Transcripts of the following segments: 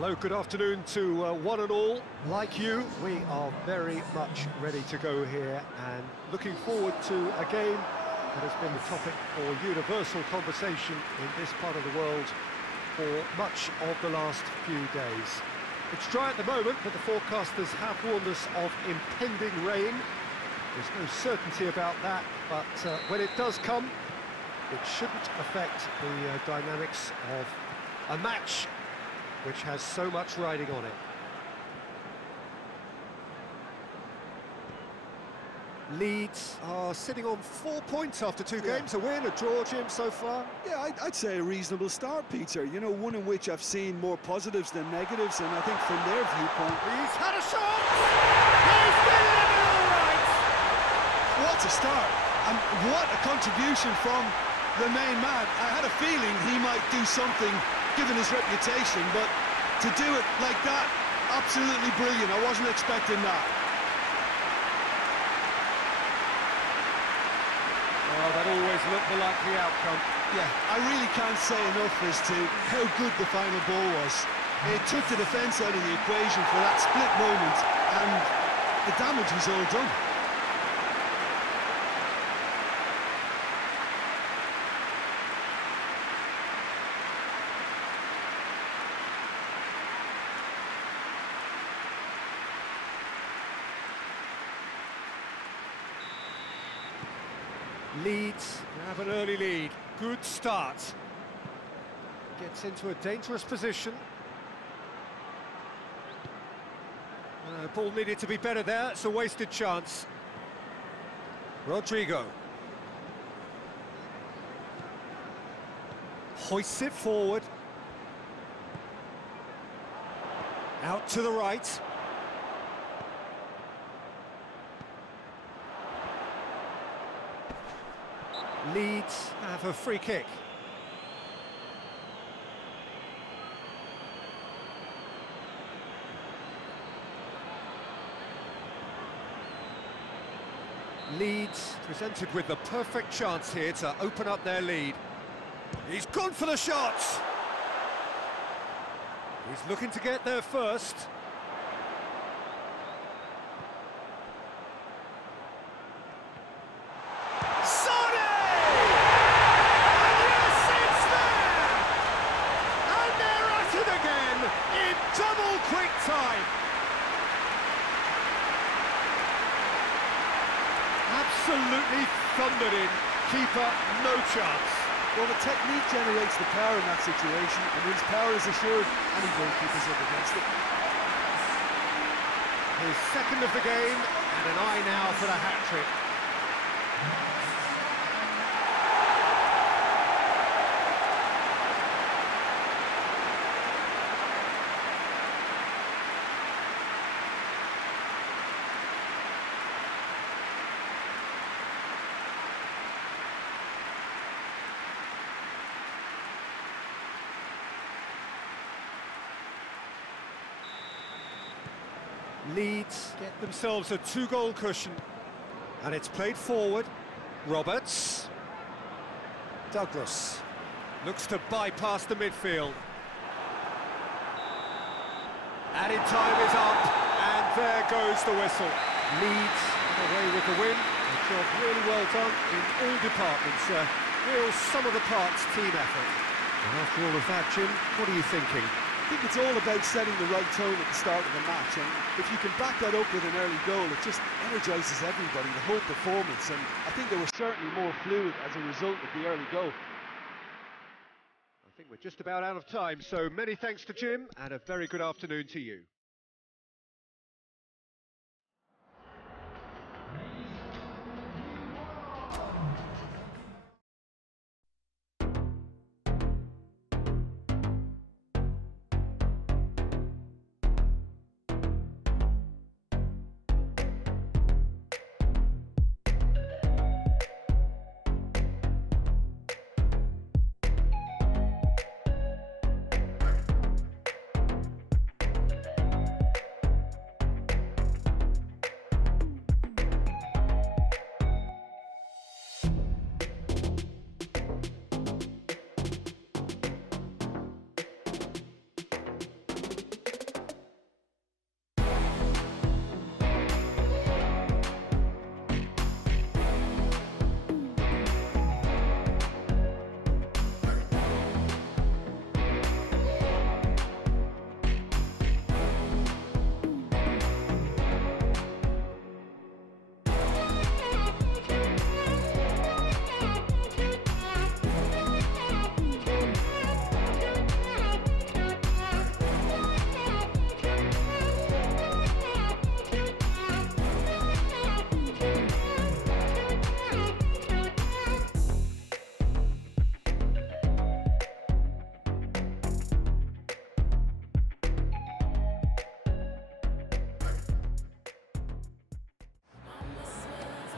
Hello, good afternoon to one and all. Like you, we are very much ready to go here and looking forward to a game that has been the topic for universal conversation in this part of the world for much of the last few days. It's dry at the moment, but the forecasters have warned us of impending rain. There's no certainty about that, but when it does come, it shouldn't affect the dynamics of a match which has so much riding on it. Leeds are sitting on 4 points after two games, a win, a draw, Jim, so far. Yeah, I'd say a reasonable start, Peter. You know, one in which I've seen more positives than negatives, and I think from their viewpoint... He's had a shot! He's delivered all right! What a start! And what a contribution from the main man. I had a feeling he might do something, given his reputation, but to do it like that, absolutely brilliant. I wasn't expecting that. Well, that always looked the likely outcome. Yeah, I really can't say enough as to how good the final ball was. It took the defence out of the equation for that split moment, and the damage was all done. Leeds have an early lead. Good start. Gets into a dangerous position. Ball needed to be better there. It's a wasted chance. Rodrigo. Hoists it forward. Out to the right. Leeds have a free kick. Leeds presented with the perfect chance here to open up their lead. He's gone for the shot! He's looking to get there first. Double quick time. Absolutely thundered in. Keeper, no chance. Well, the technique generates the power in that situation, and when power is assured, any goalkeeper's up against it. His second of the game, and an eye now for the hat-trick. Leeds get themselves a two-goal cushion, and it's played forward. Roberts. Douglas looks to bypass the midfield. Added time is up, and there goes the whistle. Leeds away with the win. A job really well done in all departments. Real sum-of-the-parts team effort. And after all of that, Jim, what are you thinking? I think it's all about setting the right tone at the start of the match, and if you can back that up with an early goal, it just energises everybody, the whole performance, and I think they were certainly more fluid as a result of the early goal. I think we're just about out of time, so many thanks to Jim, and a very good afternoon to you.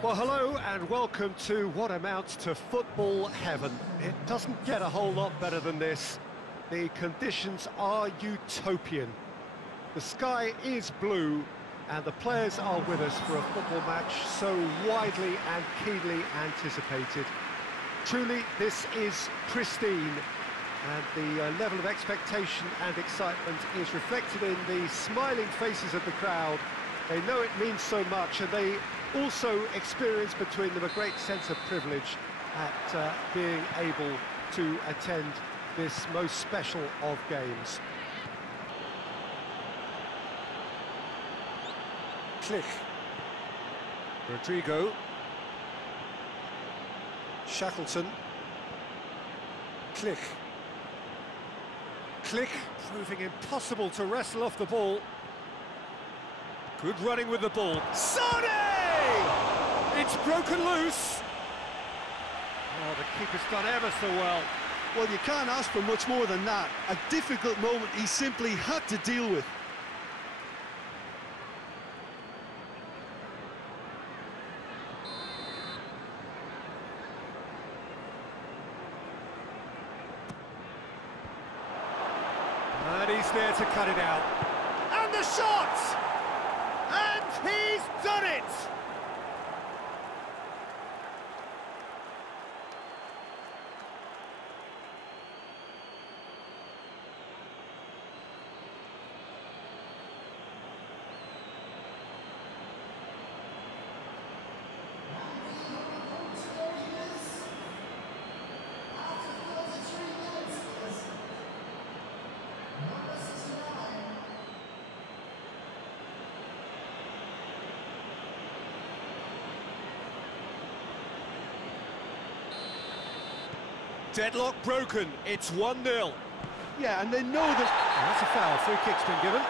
Well, hello and welcome to what amounts to football heaven. It doesn't get a whole lot better than this. The conditions are utopian. The sky is blue and the players are with us for a football match so widely and keenly anticipated. Truly, this is pristine, and the level of expectation and excitement is reflected in the smiling faces of the crowd. They know it means so much, and they also experience between them a great sense of privilege at being able to attend this most special of games. Click. Rodrigo. Shackleton. Click. Click, proving impossible to wrestle off the ball. Good running with the ball. Sane! It's broken loose. Oh, the keeper's done ever so well. Well, you can't ask for much more than that. A difficult moment he simply had to deal with. And he's there to cut it out. And the shot! And he's done it! Deadlock broken, it's 1-0. Yeah, and they know that... Oh, that's a foul, free kick's been given.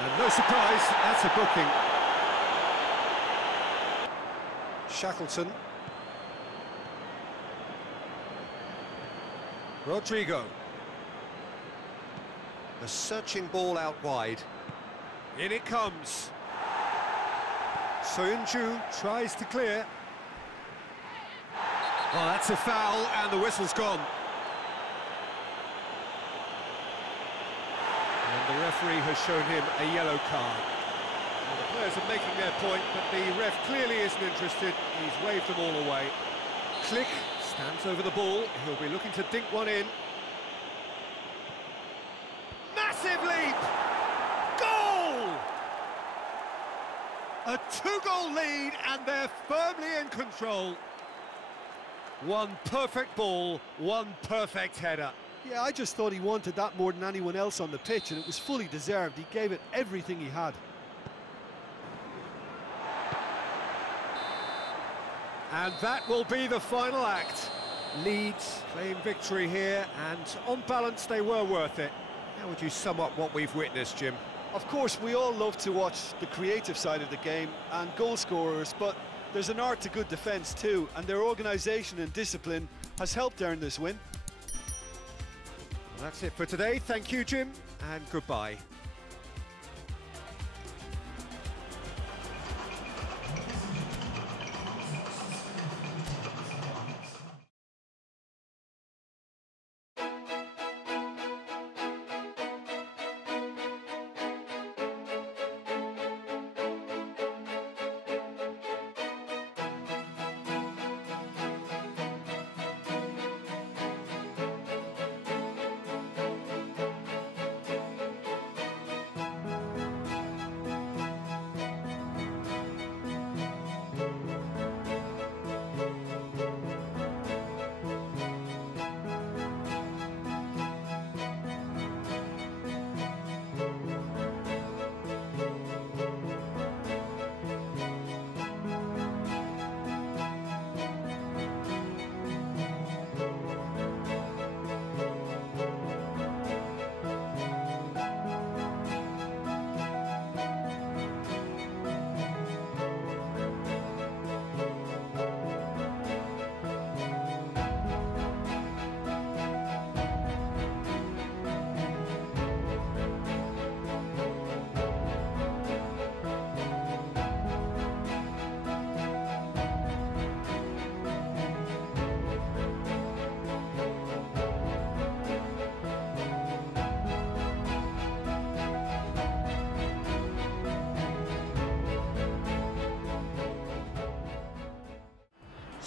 And no surprise, that's a booking. Shackleton. Rodrigo. A searching ball out wide. In it comes. Soyuncu tries to clear. Oh, that's a foul, and the whistle's gone. And the referee has shown him a yellow card. Well, the players are making their point, but the ref clearly isn't interested. He's waved them all away. Click, stands over the ball. He'll be looking to dink one in. Massive leap! Goal! A two-goal lead, and they're firmly in control. One perfect ball, one perfect header. Yeah, I just thought he wanted that more than anyone else on the pitch, and it was fully deserved. He gave it everything he had. And that will be the final act. Leeds claim victory here, and on balance they were worth it. How would you sum up what we've witnessed, Jim? Of course, we all love to watch the creative side of the game and goal scorers, but there's an art to good defence too, and their organisation and discipline has helped earn this win. Well, that's it for today. Thank you, Jim, and goodbye.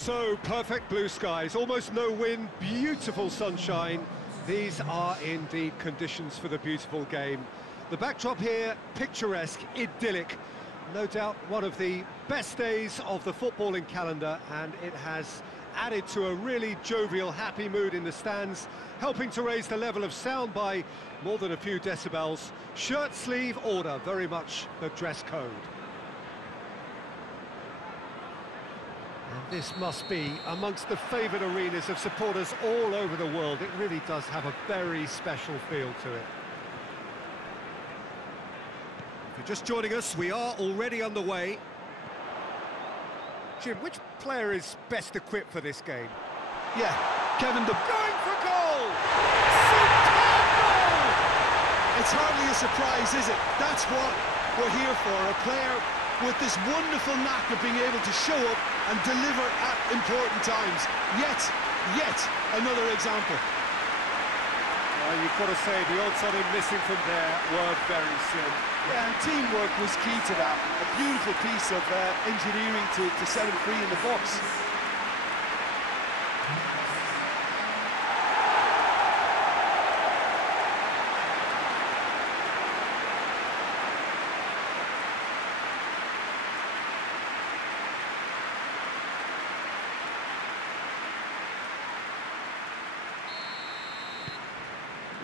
So, perfect blue skies, almost no wind, beautiful sunshine. These are indeed conditions for the beautiful game. The backdrop here, picturesque, idyllic. No doubt one of the best days of the footballing calendar, and it has added to a really jovial, happy mood in the stands, helping to raise the level of sound by more than a few decibels. Shirt sleeve order, very much the dress code. And this must be amongst the favoured arenas of supporters all over the world. It really does have a very special feel to it. If you're just joining us, we are already underway. Jim, which player is best equipped for this game? Yeah, Kevin De Bruyne. Going for goal! Superb goal! It's hardly a surprise, is it? That's what we're here for, a player with this wonderful knack of being able to show up and deliver at important times. Yet another example. Well, you've got to say, the odds on him missing from there were very slim. Yeah, and teamwork was key to that. A beautiful piece of engineering to set him free in the box.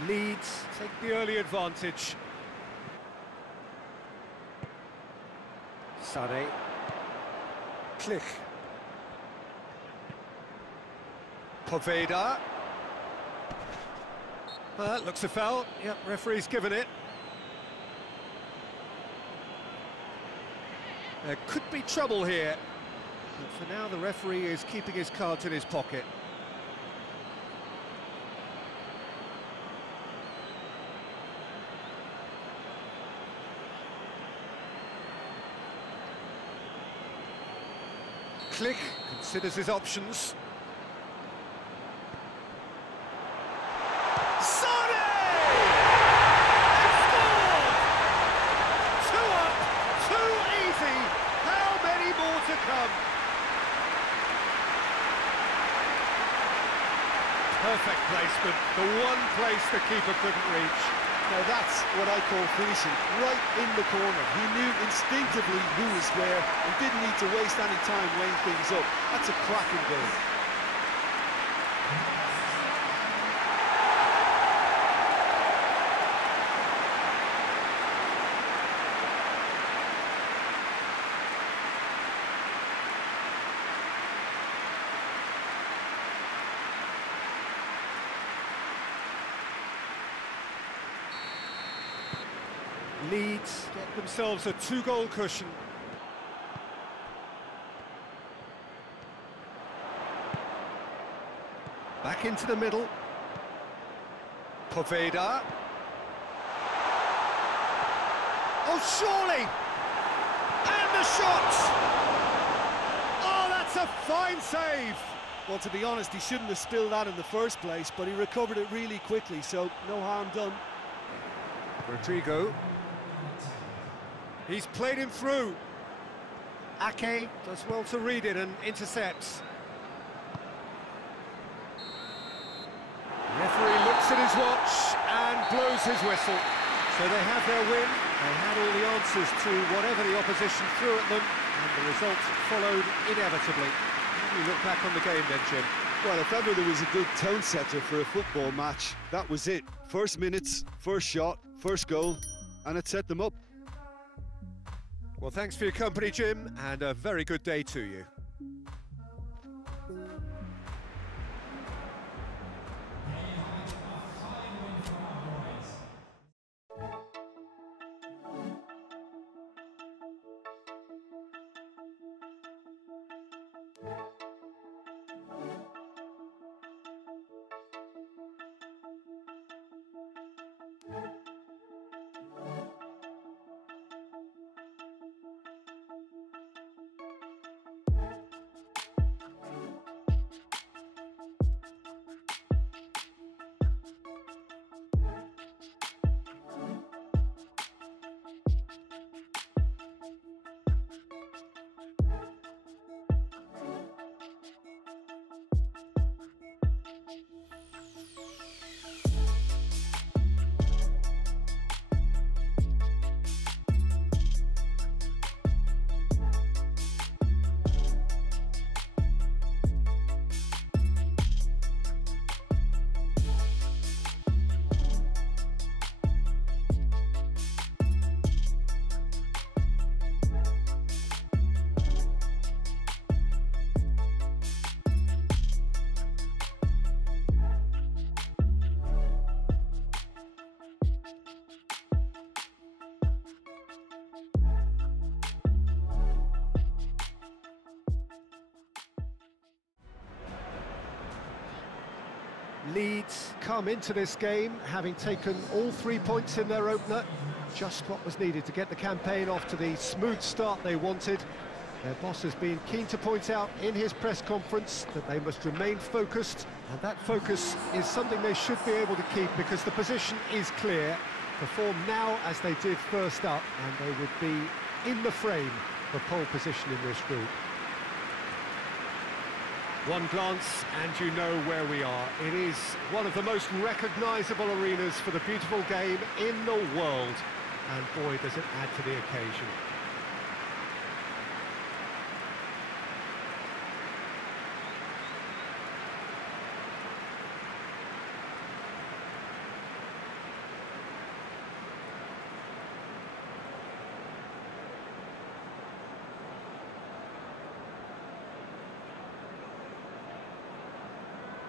Leeds take the early advantage. Sade. Click. Poveda. Looks a foul. Yep, referee's given it. There could be trouble here. But for now, the referee is keeping his cards in his pocket. Click, considers his options. Sade! They've scored! 2 up, too easy. How many more to come? Perfect placement, the one place the keeper couldn't reach. Now that's what I call finishing, right in the corner. He knew instinctively who was where and didn't need to waste any time weighing things up. That's a cracking goal. Leeds get themselves a 2-goal cushion. Back into the middle. Poveda. Oh, surely! And the shot! Oh, that's a fine save! Well, to be honest, he shouldn't have spilled that in the first place, but he recovered it really quickly, so no harm done. Rodrigo. He's played him through. Ake does well to read it and intercepts. The referee looks at his watch and blows his whistle. So they have their win. They had all the answers to whatever the opposition threw at them, and the results followed inevitably. How do you look back on the game then, Jim? Well, if ever there was a good tone setter for a football match, that was it. First minutes, first shot, first goal, and it set them up. Well, thanks for your company, Jim, and a very good day to you. Leeds come into this game having taken all 3 points in their opener. Just what was needed to get the campaign off to the smooth start they wanted. Their boss has been keen to point out in his press conference that they must remain focused, and that focus is something they should be able to keep because the position is clear. Perform now as they did first up, and they would be in the frame for pole position in this group. One glance and you know where we are. It is one of the most recognisable arenas for the beautiful game in the world, and boy does it add to the occasion.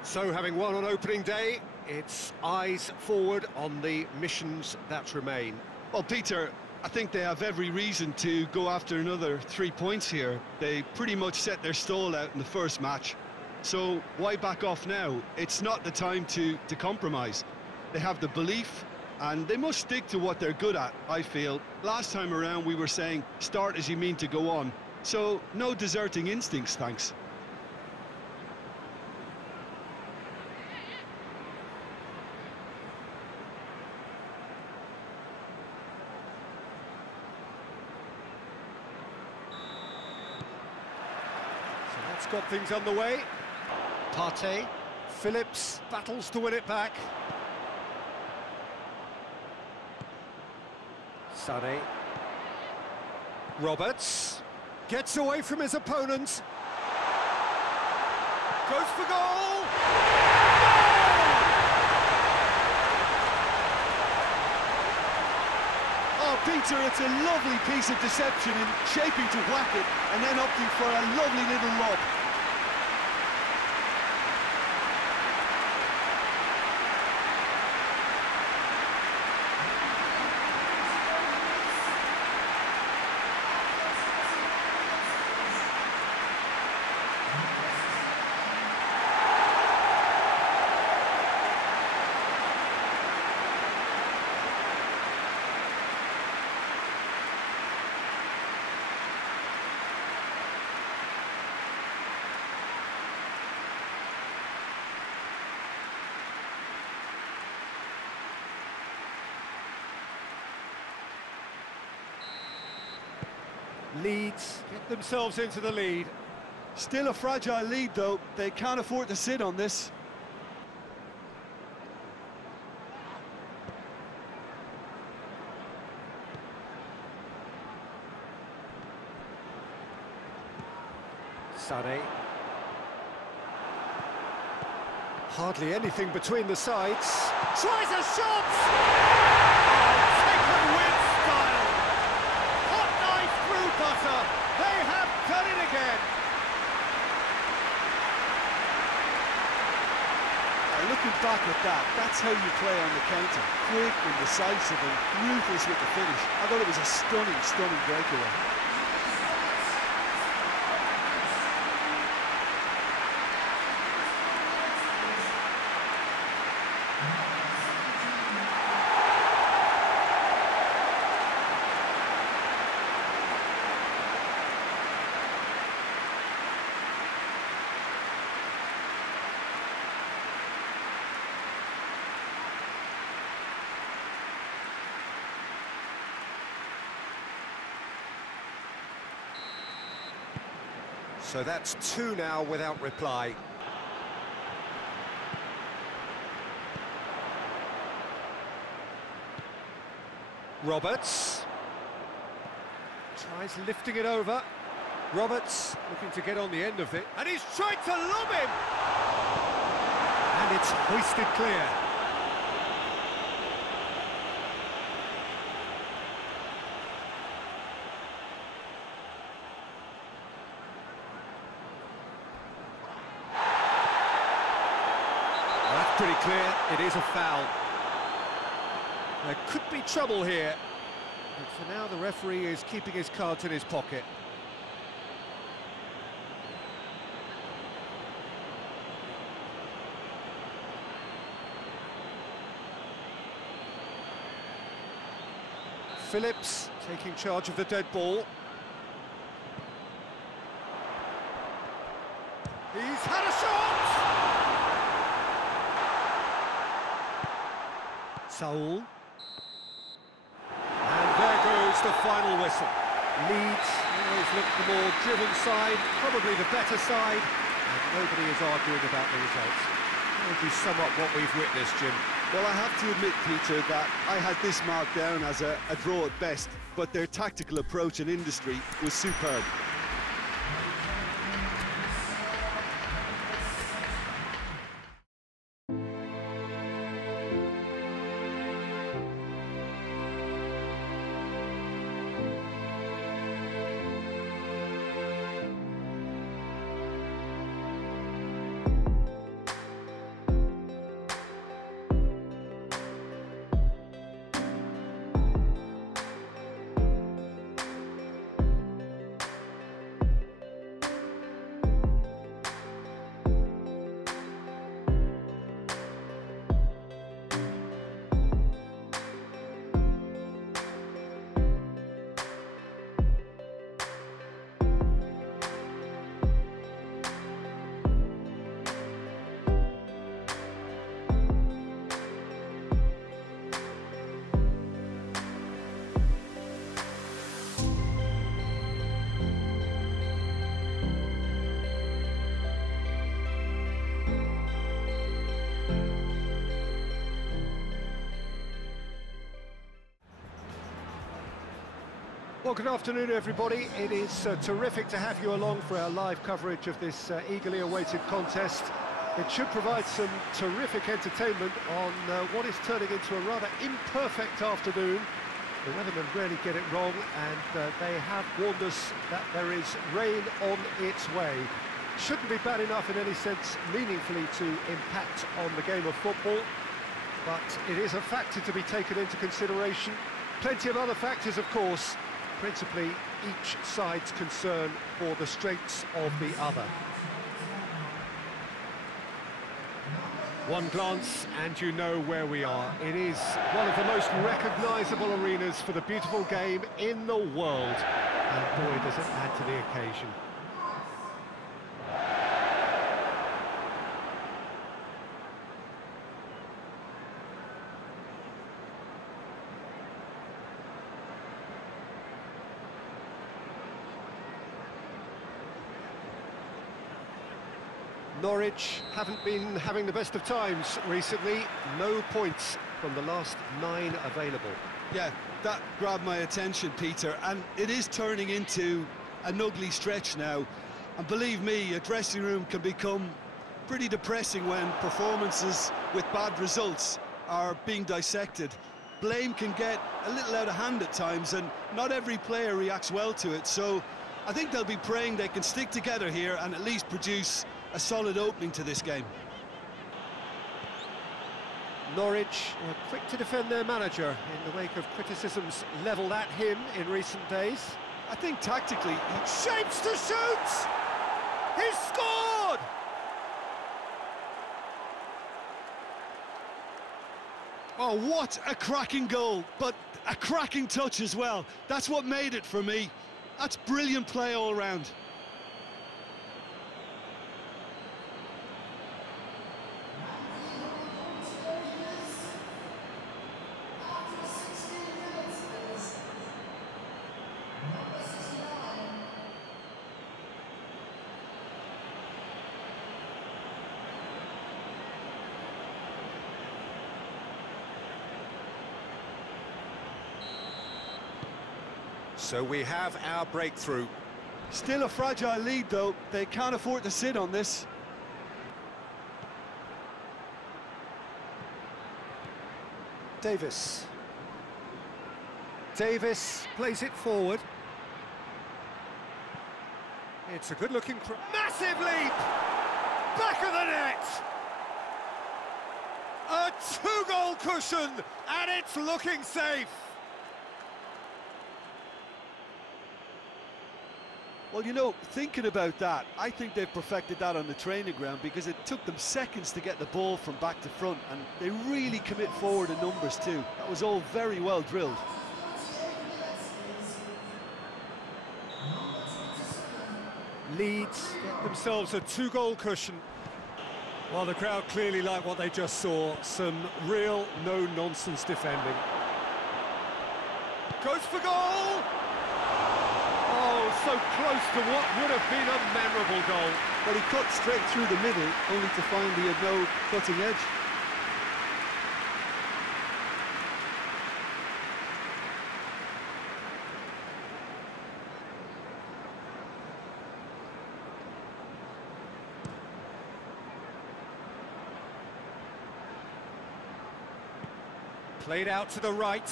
So, having won on opening day, it's eyes forward on the missions that remain. Well, Peter, I think they have every reason to go after another 3 points here. They pretty much set their stall out in the first match. So, why back off now? It's not the time to compromise. They have the belief, and they must stick to what they're good at, I feel. Last time around, we were saying, start as you mean to go on. So, no deserting instincts, thanks. That's got things underway. Partey, Phillips battles to win it back. Sané. Roberts gets away from his opponent. Goes for goal! Oh, Peter, it's a lovely piece of deception in shaping to whack it and then opting for a lovely little lob. Leeds get themselves into the lead. Still a fragile lead, though. They can't afford to sit on this. Sané. Hardly anything between the sides. Tries a shot! Oh, taken with style! Hot knife through butter. They have done it again. Looking back at that, that's how you play on the counter. Quick and decisive and ruthless with the finish. I thought it was a stunning, stunning breakaway. So that's two now without reply. Roberts tries lifting it over. Roberts looking to get on the end of it, and he's tried to lob him! And it's hoisted clear. Pretty clear, it is a foul. There could be trouble here, but for now the referee is keeping his cards in his pocket. Phillips taking charge of the dead ball. He's had a shot! Saul. And there goes the final whistle. Leeds always look the more driven side, probably the better side, and nobody is arguing about the results. How would you sum up what we've witnessed, Jim? Well, I have to admit, Peter, that I had this marked down as a draw at best, but their tactical approach and industry was superb. Well, good afternoon, everybody. It is terrific to have you along for our live coverage of this eagerly awaited contest. It should provide some terrific entertainment on what is turning into a rather imperfect afternoon. The weathermen rarely get it wrong, and they have warned us that there is rain on its way. Shouldn't be bad enough in any sense meaningfully to impact on the game of football, but it is a factor to be taken into consideration. Plenty of other factors, of course, principally each side's concern for the strengths of the other. One glance and you know where we are. It is one of the most recognisable arenas for the beautiful game in the world, and boy does it add to the occasion. Norwich haven't been having the best of times recently. No points from the last 9 available. Yeah, that grabbed my attention, Peter, and it is turning into an ugly stretch now. And believe me, a dressing room can become pretty depressing when performances with bad results are being dissected. Blame can get a little out of hand at times, and not every player reacts well to it. So I think they'll be praying they can stick together here and at least produce a solid opening to this game. Norwich were quick to defend their manager in the wake of criticisms levelled at him in recent days. I think tactically, Shapes to shoot! He's scored! oh, what a cracking goal, but a cracking touch as well. That's what made it for me. That's brilliant play all round. So we have our breakthrough. Still a fragile lead, though. They can't afford to sit on this. Davis. Davis plays it forward. It's a good-looking massive leap! Back of the net! A 2-goal cushion, and it's looking safe. Well, you know, thinking about that, I think they've perfected that on the training ground, because it took them seconds to get the ball from back to front, and they really commit forward in numbers too. That was all very well drilled. Leeds get themselves a two-goal cushion. Well, the crowd clearly like what they just saw. Some real no-nonsense defending. Goes for goal! Oh, so close to what would have been a memorable goal. Well, he cut straight through the middle, only to find he had no cutting edge. Played out to the right.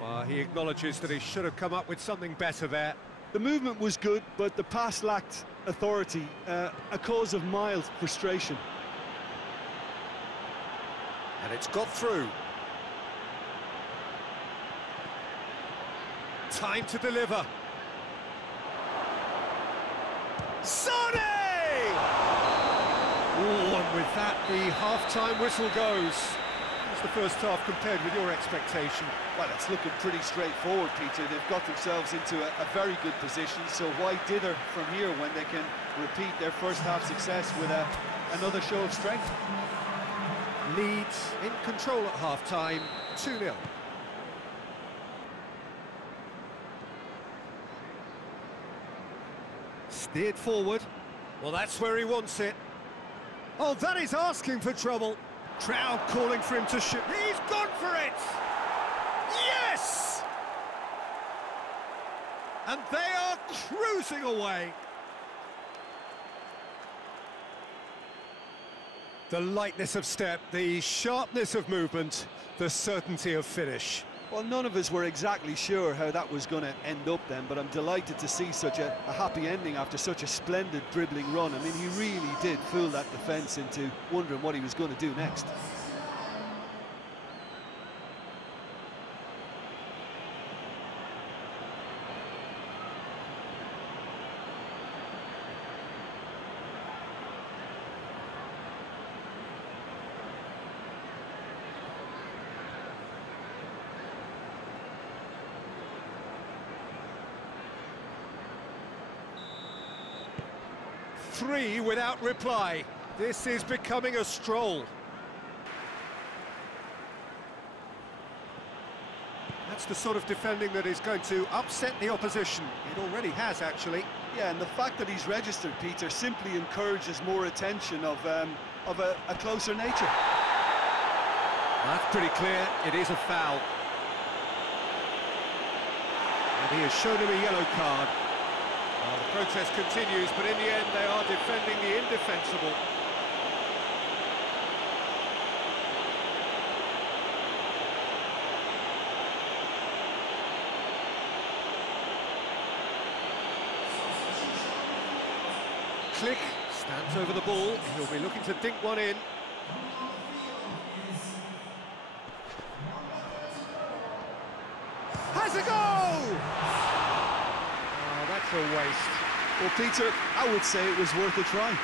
Well, he acknowledges that he should have come up with something better there. The movement was good, but the pass lacked authority, a cause of mild frustration. And it's got through. Time to deliver. Sane! Oh, and with that, the half-time whistle goes. How's the first half compared with your expectation? Well, it's looking pretty straightforward, Peter. They've got themselves into a very good position, so why dither from here when they can repeat their first half success with another show of strength? Leeds in control at half-time, 2-0. Steered forward. Well, that's where he wants it. Oh, that is asking for trouble. Crowd calling for him to shoot. He's gone for it! Yes! And they are cruising away. The lightness of step, the sharpness of movement, the certainty of finish. Well, none of us were exactly sure how that was going to end up then, but I'm delighted to see such a happy ending after such a splendid dribbling run. I mean, he really did fool that defence into wondering what he was going to do next. Three without reply. This is becoming a stroll. That's the sort of defending that is going to upset the opposition. It already has, actually. Yeah, and the fact that he's registered, Peter, simply encourages more attention of a closer nature. That's pretty clear. It is a foul. And he has shown him a yellow card. Well, the protest continues, but in the end they are defending the indefensible. Click, stands over the ball, he'll be looking to dink one in. Has a go! Oh, that's a waste. Well, Peter, I would say it was worth a try.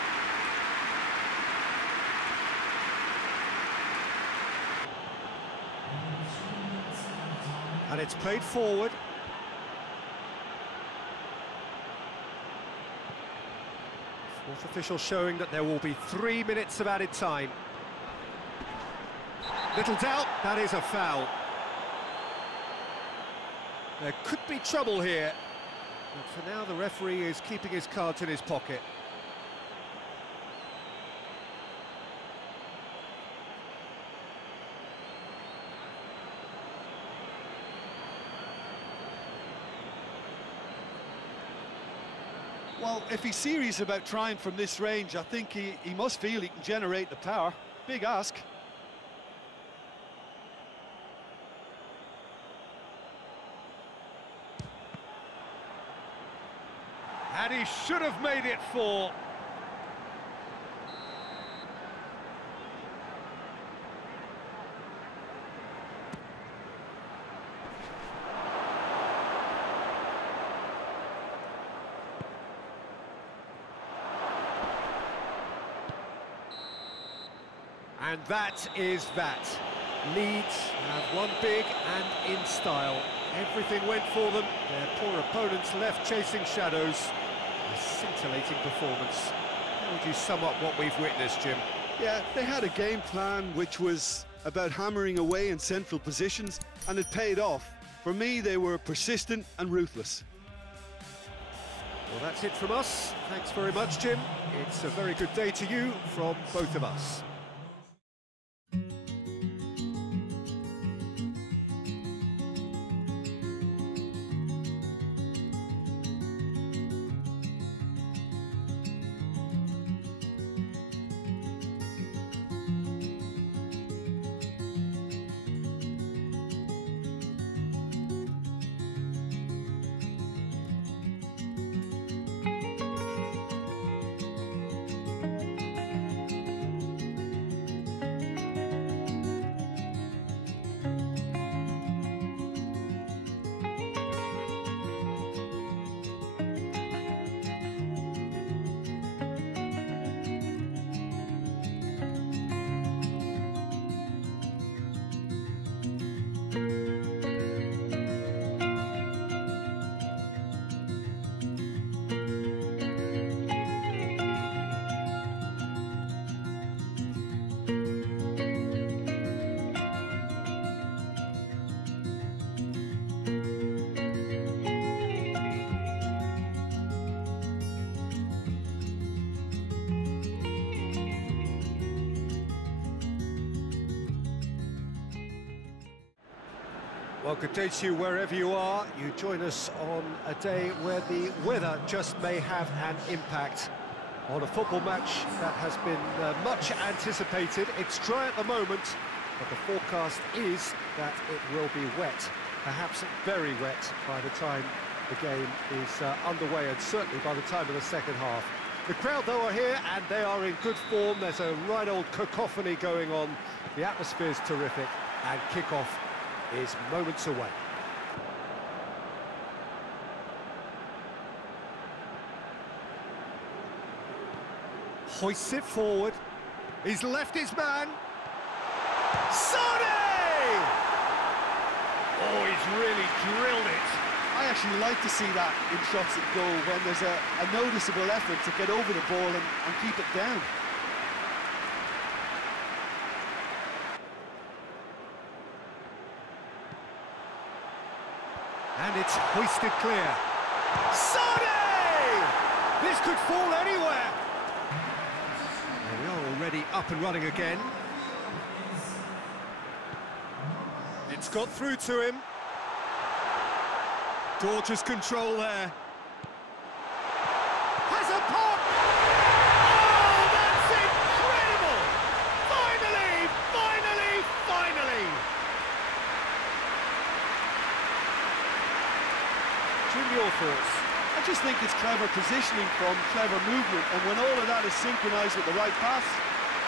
And it's played forward. Fourth official showing that there will be 3 minutes of added time. Little doubt, that is a foul. There could be trouble here. But for now, the referee is keeping his cards in his pocket. Well, if he's serious about trying from this range, I think he must feel he can generate the power. Big ask. And he should have made it 4. And that is that. Leeds have won big and in style. Everything went for them. Their poor opponents left chasing shadows. A scintillating performance. How would you sum up what we've witnessed, Jim? Yeah, they had a game plan which was about hammering away in central positions, and it paid off. For me, they were persistent and ruthless. Well, that's it from us. Thanks very much, Jim. It's a very good day to you from both of us. Well, good day to you wherever you are. You join us on a day where the weather just may have an impact on a football match that has been much anticipated. It's dry at the moment, but the forecast is that it will be wet, perhaps very wet by the time the game is underway, and certainly by the time of the second half. The crowd, though, are here, and they are in good form. There's a right old cacophony going on. The atmosphere's terrific, and kick-off is moments away. Hoists it forward. He's left his man. Sonny! Oh, he's really drilled it. I actually like to see that in shots at goal, when there's a noticeable effort to get over the ball and keep it down. And it's hoisted clear. Sonny! This could fall anywhere. Well, we are already up and running again. It's got through to him. Gorgeous control there. Has a pop! Oh, that's incredible! Finally, finally, finally! Jim, your thoughts? I just think it's clever positioning from clever movement, and when all of that is synchronised with the right pass,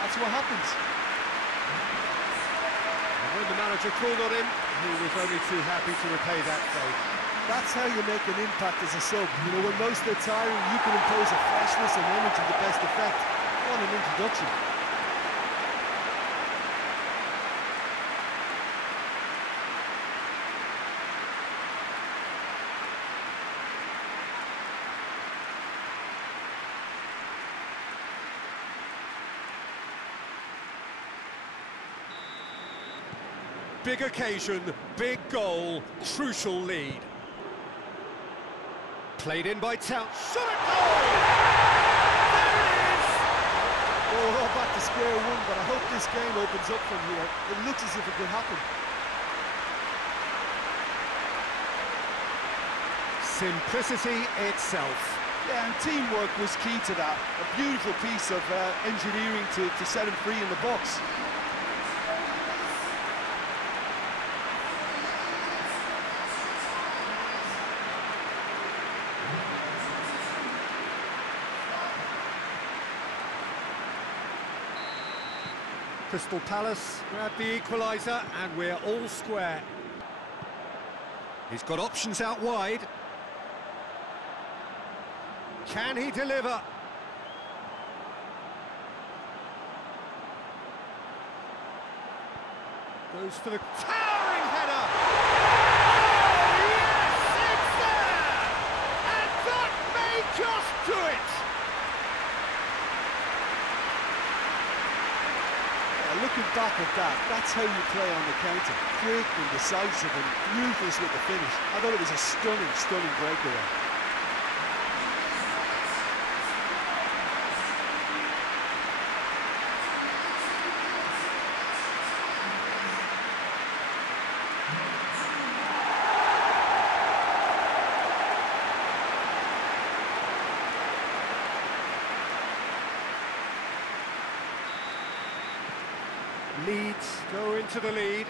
that's what happens. And when the manager called on him, he was only too happy to repay that favour. That's how you make an impact as a sub. You know, when most are tiring, you can impose a freshness and energy to best effect. What an introduction. Big occasion, big goal, crucial lead. Played in by Tout. Shot at goal! There it is! Well, we're all back to square one, but I hope this game opens up from here. It looks as if it could happen. Simplicity itself. Yeah, and teamwork was key to that. A beautiful piece of engineering to set him free in the box. Crystal Palace grab the equaliser, and we're all square. He's got options out wide. Can he deliver? Goes for the towering header! Oh, yes, it's there! And that may just do Looking back at that, that's how you play on the counter. Quick and decisive and ruthless with the finish. I thought it was a stunning, stunning breakaway. Leeds go into the lead.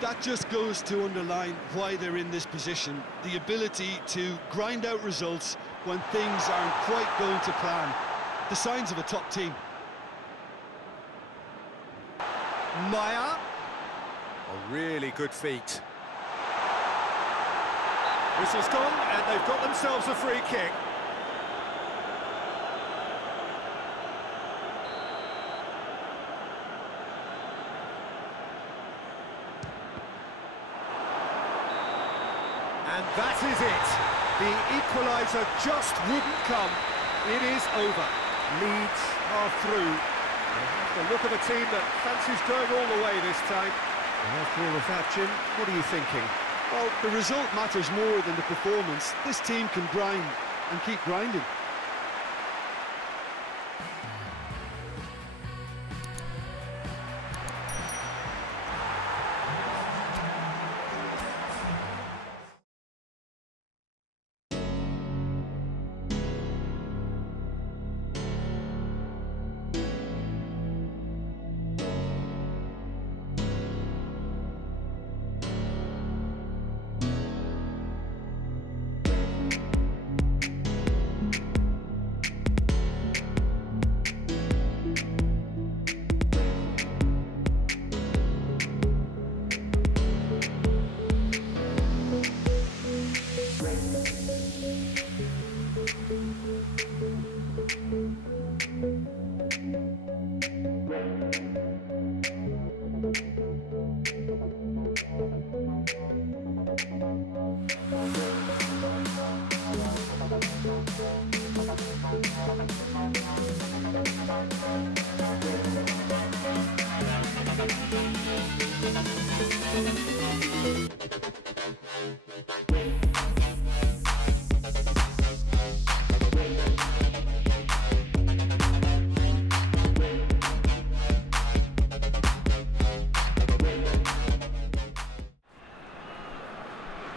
That just goes to underline why they're in this position. The ability to grind out results when things aren't quite going to plan. The signs of a top team. Maya. A really good feat. Whistle's gone, and they've got themselves a free kick. And that is it. The equaliser just wouldn't come. It is over. Leeds are through. They have the look of a team that fancies going all the way this time. And after all of that, Jim, what are you thinking? Well, the result matters more than the performance. This team can grind and keep grinding.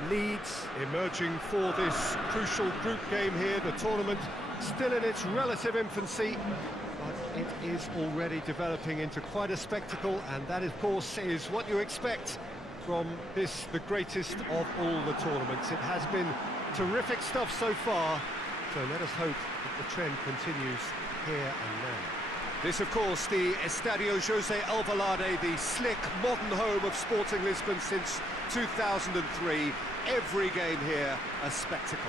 Leeds emerging for this crucial group game here. The tournament still in its relative infancy, but it is already developing into quite a spectacle, and that, of course, is what you expect from this, the greatest of all the tournaments. It has been terrific stuff so far, so let us hope that the trend continues here and now. This, of course, the Estadio José Alvalade, the slick, modern home of Sporting Lisbon since 2003. Every game here, a spectacle.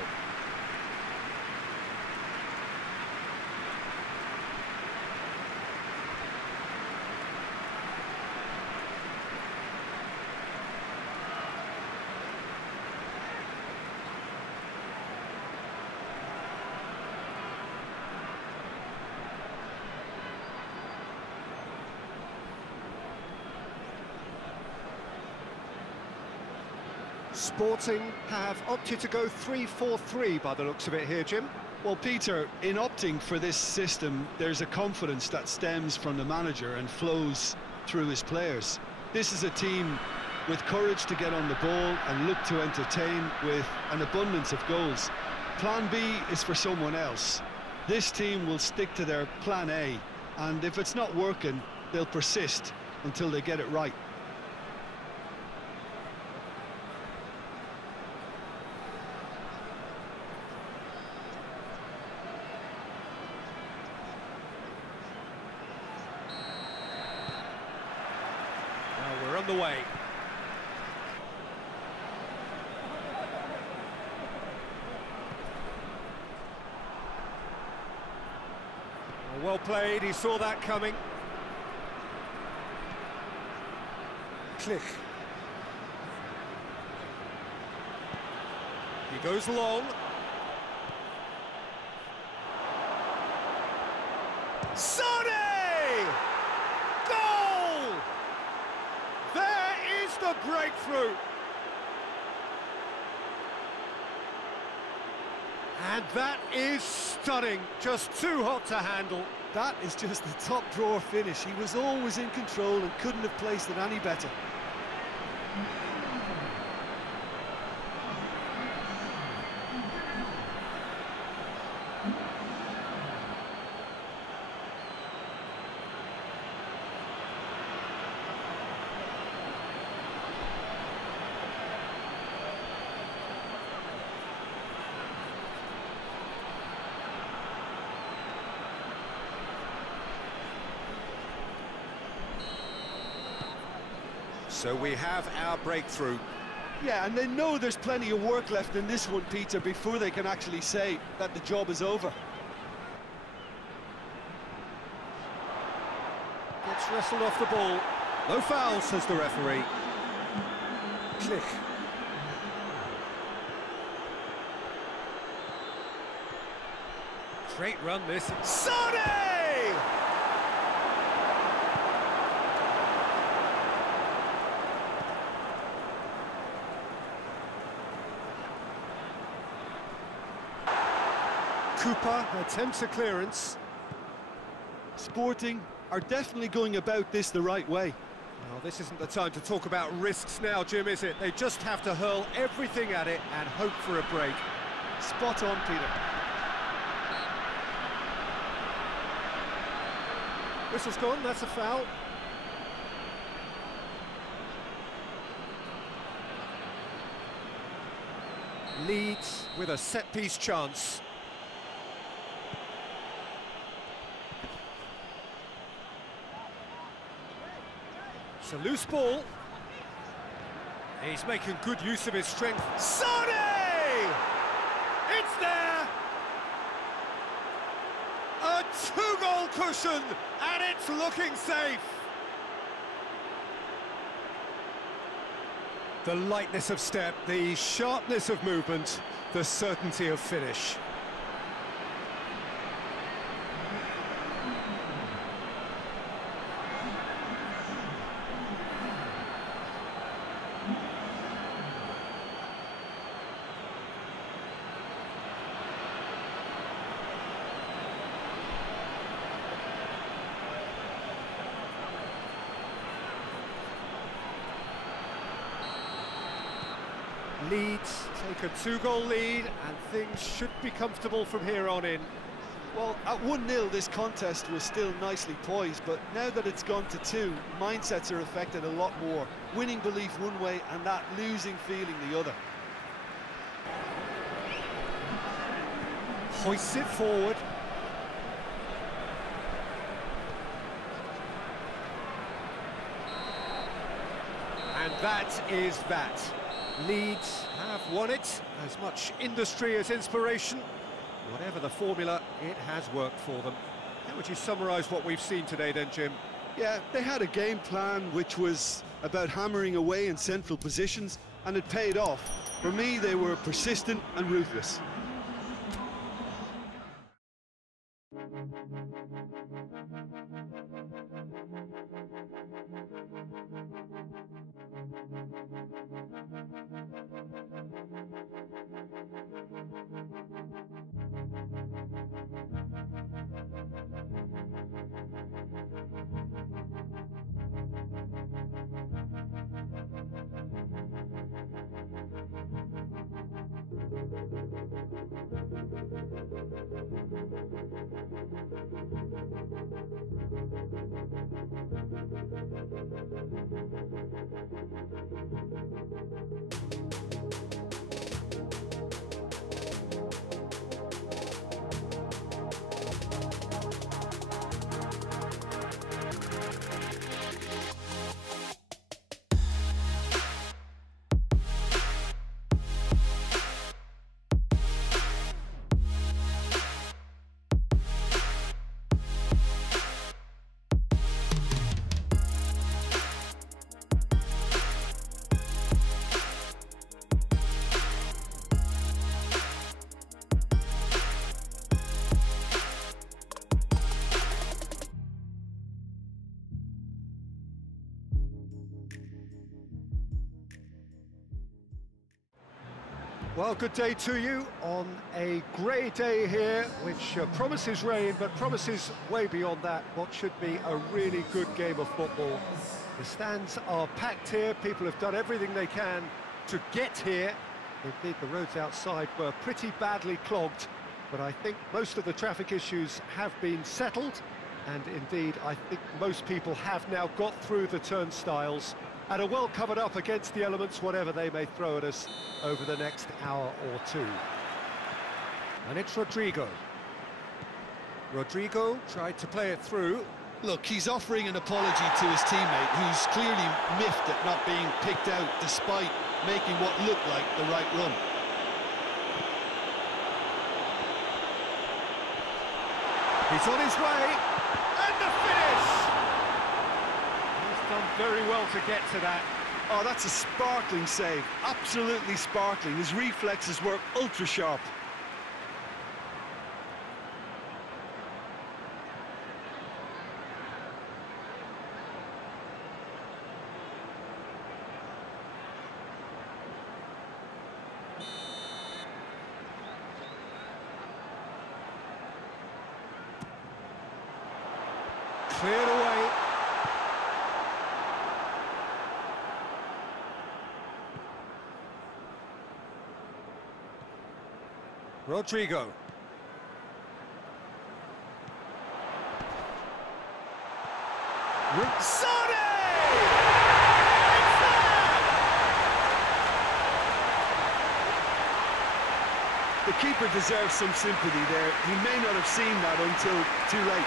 Sporting have opted to go 3-4-3 by the looks of it here, Jim. Well, Peter, in opting for this system, there's a confidence that stems from the manager and flows through his players. This is a team with courage to get on the ball and look to entertain with an abundance of goals. Plan B is for someone else. This team will stick to their plan A, and if it's not working, they'll persist until they get it right. We're on the way. Well played, he saw that coming. Click. He goes long. Sonny! Goal! breakthrough. And that is stunning, just too hot to handle. That is just the top drawer finish. He was always in control and couldn't have placed it any better. So we have our breakthrough. Yeah, and they know there's plenty of work left in this one, Peter, before they can actually say that the job is over. Gets wrestled off the ball. No foul, says the referee. Click. Great run this. Sonny! Cooper attempts a clearance. Sporting are definitely going about this the right way. Well, this isn't the time to talk about risks now, Jim, is it? They just have to hurl everything at it and hope for a break. Spot on, Peter. Whistle's gone, that's a foul. Leeds with a set-piece chance. It's a loose ball. He's making good use of his strength. Sonny! It's there! A two-goal cushion, and it's looking safe. The lightness of step, the sharpness of movement, the certainty of finish. Leeds take a two-goal lead, and things should be comfortable from here on in. Well, at 1-0 this contest was still nicely poised, but now that it's gone to 2, mindsets are affected a lot more. Winning belief one way and that losing feeling the other. Hoists it forward. And that is that. Leeds have won it, as much industry as inspiration. Whatever the formula, it has worked for them. How would you summarise what we've seen today then, Jim? Yeah, they had a game plan which was about hammering away in central positions, and it paid off. For me, they were persistent and ruthless. Well, good day to you on a grey day here, which promises rain, but promises way beyond that what should be a really good game of football. The stands are packed here, people have done everything they can to get here. Indeed, the roads outside were pretty badly clogged, but I think most of the traffic issues have been settled, and indeed, I think most people have now got through the turnstiles and are well covered up against the elements, whatever they may throw at us over the next hour or two. And it's Rodrigo. Rodrigo tried to play it through. Look, he's offering an apology to his teammate, who's clearly miffed at not being picked out despite making what looked like the right run. He's on his way, and the finish! He's done very well to get to that. Oh, that's a sparkling save, absolutely sparkling. His reflexes were ultra sharp. Cleared away. Rodrigo. Sane! The keeper deserves some sympathy there. He may not have seen that until too late.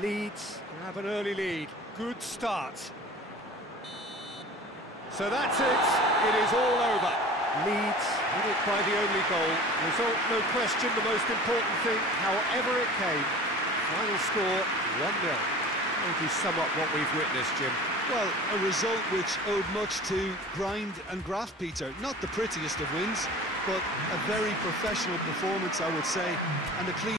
Leeds have an early lead. Good start. So that's it. It is all over. Leeds win it by the only goal. Result, no question, the most important thing, however it came. Final score, 1-0. How would you sum up what we've witnessed, Jim? Well, a result which owed much to grind and graft, Peter. Not the prettiest of wins, but a very professional performance, I would say, and a clean